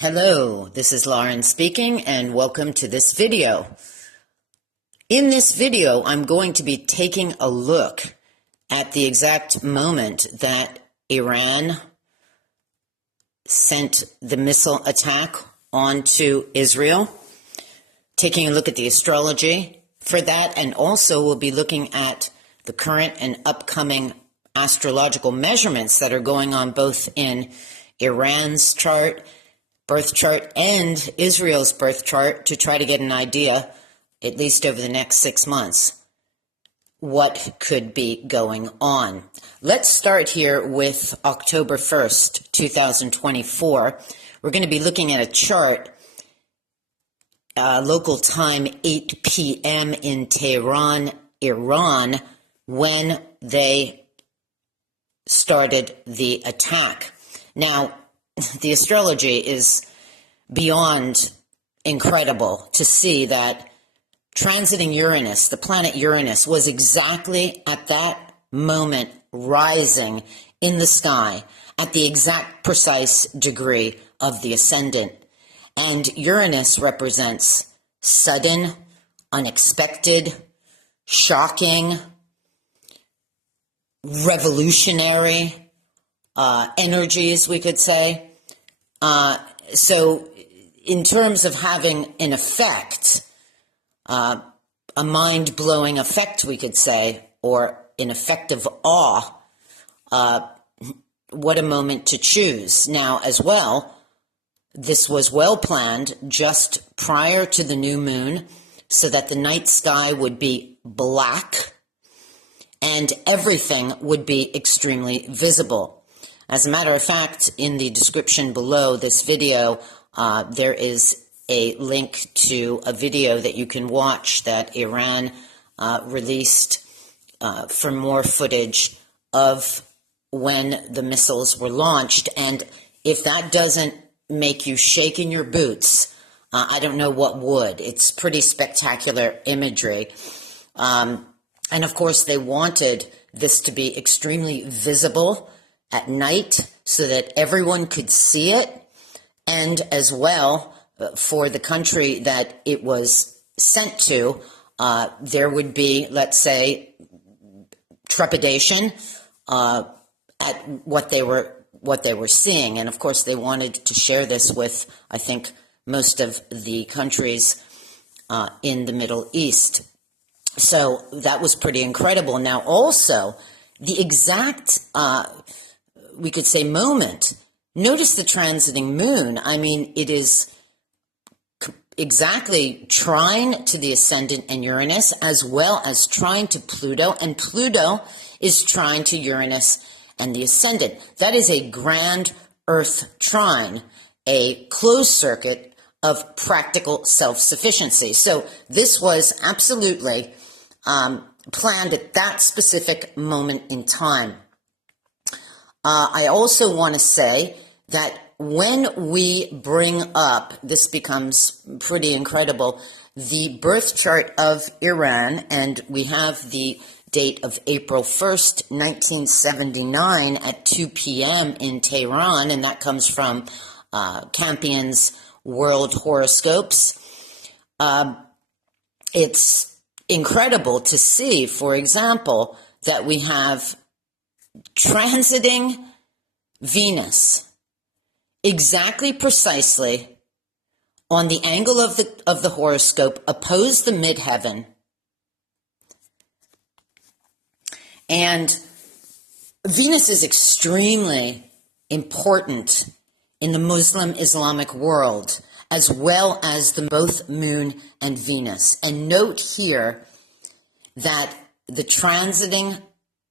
Hello, this is Lauren speaking, and welcome to this video. In this video, I'm going to be taking a look at the exact moment that Iran sent the missile attack onto Israel, taking a look at the astrology for that, and also we'll be looking at the current and upcoming astrological measurements that are going on both in Iran's birth chart and Israel's birth chart to try to get an idea, at least over the next 6 months, what could be going on. Let's start here with October 1st, 2024. We're going to be looking at a chart, local time 8 p.m. in Tehran, Iran, when they started the attack. Now, the astrology is beyond incredible to see that transiting Uranus, the planet Uranus, was exactly at that moment rising in the sky at the exact precise degree of the ascendant. And Uranus represents sudden, unexpected, shocking, revolutionary energies, we could say. So in terms of having an effect, a mind-blowing effect, we could say, or an effect of awe, what a moment to choose. Now, as well, this was well planned just prior to the new moon so that the night sky would be black and everything would be extremely visible. As a matter of fact, in the description below this video, there is a link to a video that you can watch that Iran released for more footage of when the missiles were launched. And if that doesn't make you shake in your boots, I don't know what would. It's pretty spectacular imagery. And of course, they wanted this to be extremely visible at night so that everyone could see it, and as well for the country that it was sent to, there would be, let's say, trepidation at what they were seeing. And of course, they wanted to share this with, I think, most of the countries in the Middle East. So that was pretty incredible. Now, also, the exact we could say moment. Notice the transiting moon. I mean, it is exactly trine to the ascendant and Uranus, as well as trine to Pluto, and Pluto is trine to Uranus and the ascendant. That is a grand Earth trine, a closed circuit of practical self-sufficiency. So this was absolutely planned at that specific moment in time. I also want to say that when we bring up, this becomes pretty incredible, the birth chart of Iran, and we have the date of April 1st, 1979 at 2 p.m. in Tehran, and that comes from Campion's World Horoscopes. It's incredible to see, for example, that we have transiting Venus exactly precisely on the angle of the horoscope opposed the midheaven, and Venus is extremely important in the Muslim Islamic world, as well as both Moon and Venus. And note here that the transiting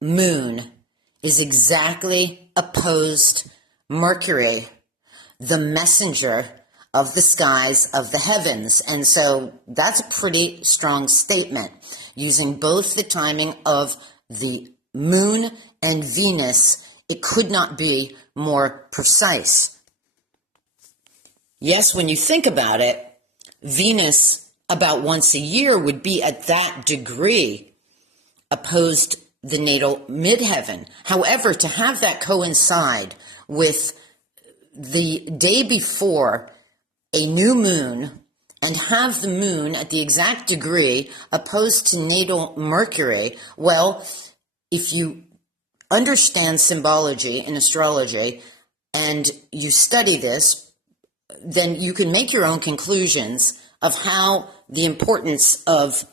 Moon is exactly opposed Mercury, the messenger of the skies of the heavens. And so that's a pretty strong statement. Using both the timing of the Moon and Venus, it could not be more precise. Yes, when you think about it, Venus about once a year would be at that degree opposed the natal midheaven. However, to have that coincide with the day before a new moon and have the moon at the exact degree opposed to natal Mercury, well, if you understand symbology in astrology and you study this, then you can make your own conclusions of how the importance of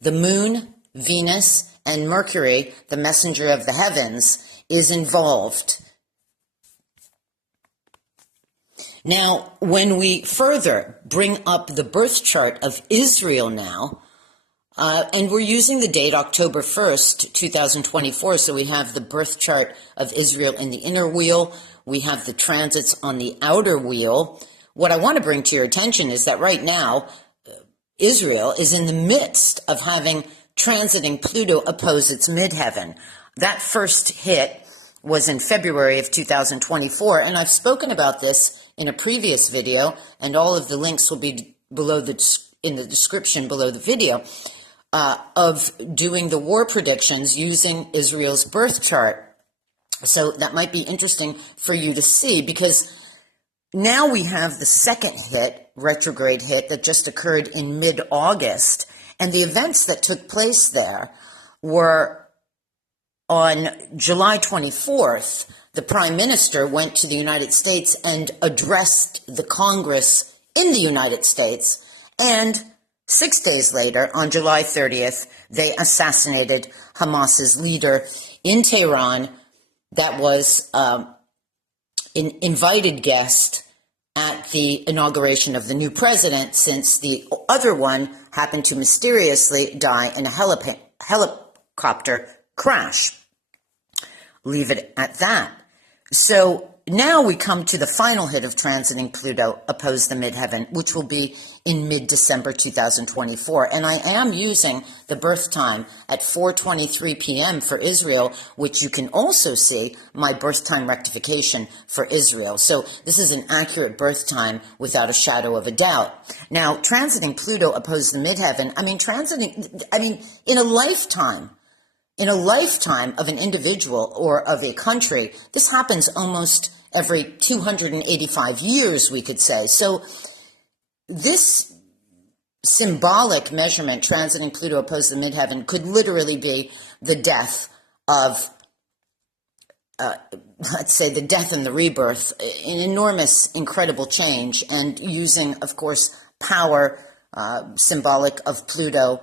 the moon, Venus, and Mercury, the messenger of the heavens, is involved. Now, when we further bring up the birth chart of Israel now, and we're using the date October 1st, 2024, so we have the birth chart of Israel in the inner wheel, we have the transits on the outer wheel. What I want to bring to your attention is that right now, Israel is in the midst of having transiting Pluto oppose its midheaven. That first hit was in February of 2024, and I've spoken about this in a previous video, and all of the links will be below in the description below the video, of doing the war predictions using Israel's birth chart. So that might be interesting for you to see, because now we have the second hit, retrograde hit, that just occurred in mid-August, and the events that took place there were on July 24th, the Prime Minister went to the United States and addressed the Congress in the United States, and 6 days later, on July 30th, they assassinated Hamas's leader in Tehran. That was an invited guest at the inauguration of the new president, since the other one happened to mysteriously die in a helicopter crash. Leave it at that. So now we come to the final hit of transiting Pluto opposed the midheaven, which will be in mid-December 2024. And I am using the birth time at 4:23 p.m. for Israel, which you can also see my birth time rectification for Israel. So this is an accurate birth time without a shadow of a doubt. Now, transiting Pluto opposed the midheaven, in a lifetime of an individual or of a country, this happens almost every 285 years, we could say. So this symbolic measurement, transiting Pluto opposed the midheaven, could literally be the death of, let's say, the death and the rebirth, an enormous, incredible change, and using, of course, power, symbolic of Pluto,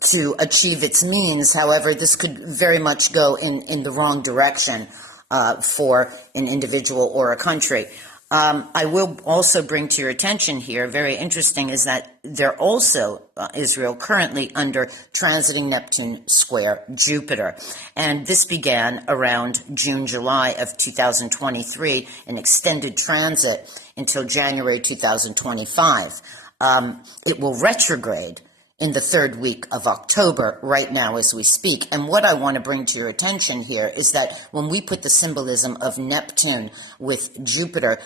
to achieve its means. However, this could very much go in the wrong direction for an individual or a country. I will also bring to your attention here, very interesting, is that they're also, Israel, currently under transiting Neptune square Jupiter. And this began around June, July of 2023, an extended transit until January 2025. It will retrograde in the third week of October, right now as we speak. And what I want to bring to your attention here is that when we put the symbolism of Neptune with Jupiter,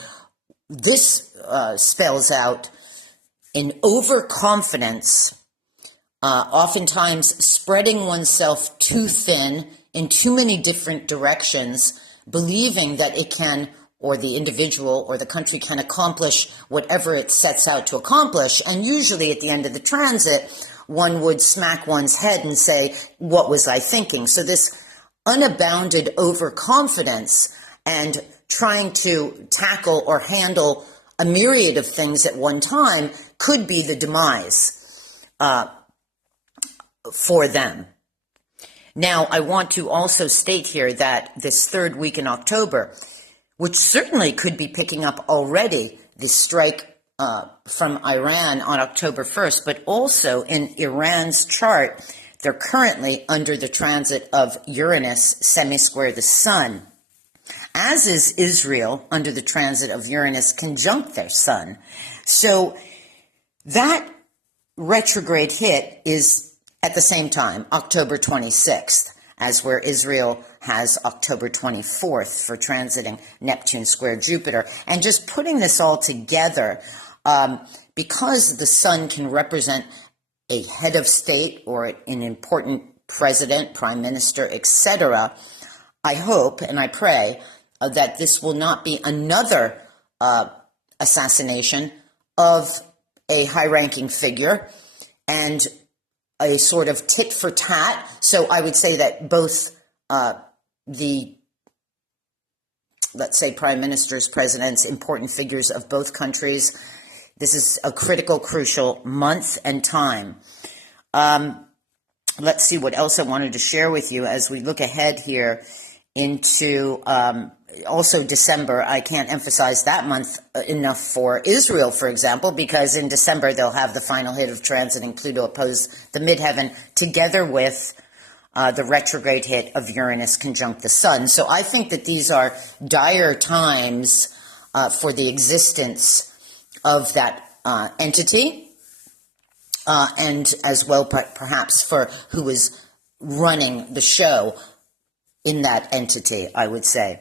this spells out an overconfidence, oftentimes spreading oneself too thin in too many different directions, believing that it can, or the individual or the country can accomplish whatever it sets out to accomplish. And usually at the end of the transit, one would smack one's head and say, what was I thinking? So this unabounded overconfidence and trying to tackle or handle a myriad of things at one time could be the demise for them. Now, I want to also state here that this third week in October, which certainly could be picking up already the strike from Iran on October 1st, but also in Iran's chart, they're currently under the transit of Uranus semi-square the sun, as is Israel under the transit of Uranus conjunct their sun. So that retrograde hit is at the same time, October 26th, as where Israel has October 24th for transiting Neptune square Jupiter. And just putting this all together, because the sun can represent a head of state or an important president, prime minister, etc., I hope and I pray that this will not be another assassination of a high-ranking figure and a sort of tit for tat. So I would say that both the, let's say, prime ministers, presidents, important figures of both countries, this is a critical, crucial month and time. Let's see what else I wanted to share with you as we look ahead here into also December. I can't emphasize that month enough for Israel, for example, because in December they'll have the final hit of transiting Pluto opposed the midheaven together with the retrograde hit of Uranus conjunct the sun. So I think that these are dire times for the existence of that entity, and as well perhaps for who is running the show in that entity, I would say.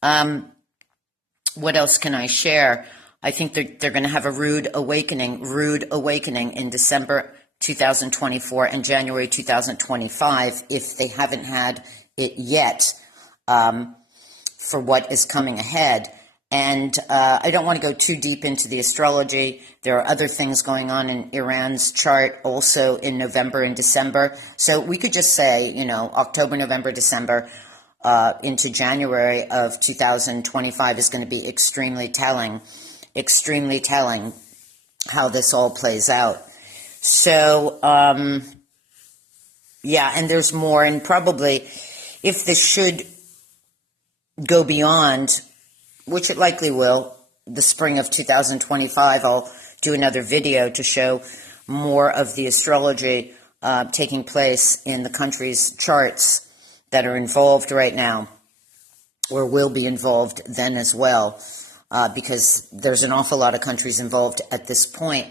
What else can I share? I think they're going to have a rude awakening in December 2024 and January 2025, if they haven't had it yet, for what is coming ahead. And I don't want to go too deep into the astrology. There are other things going on in Iran's chart also in November and December. So we could just say, October, November, December into January of 2025 is going to be extremely telling how this all plays out. So, yeah, and there's more. And probably if this should go beyond, which it likely will, the spring of 2025, I'll do another video to show more of the astrology taking place in the country's charts that are involved right now, or will be involved then as well, because there's an awful lot of countries involved at this point.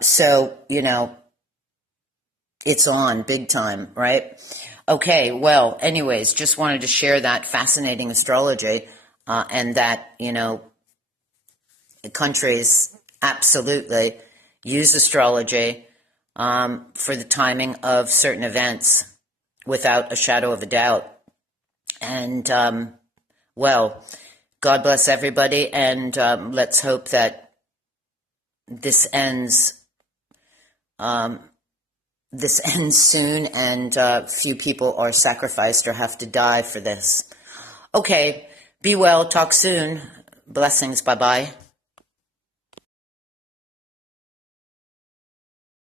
So, it's on big time, right? Okay, well, anyways, just wanted to share that fascinating astrology. And that, countries absolutely use astrology for the timing of certain events without a shadow of a doubt. And, well, God bless everybody, and let's hope that this ends soon, and few people are sacrificed or have to die for this. Okay. Be well. Talk soon. Blessings. Bye-bye.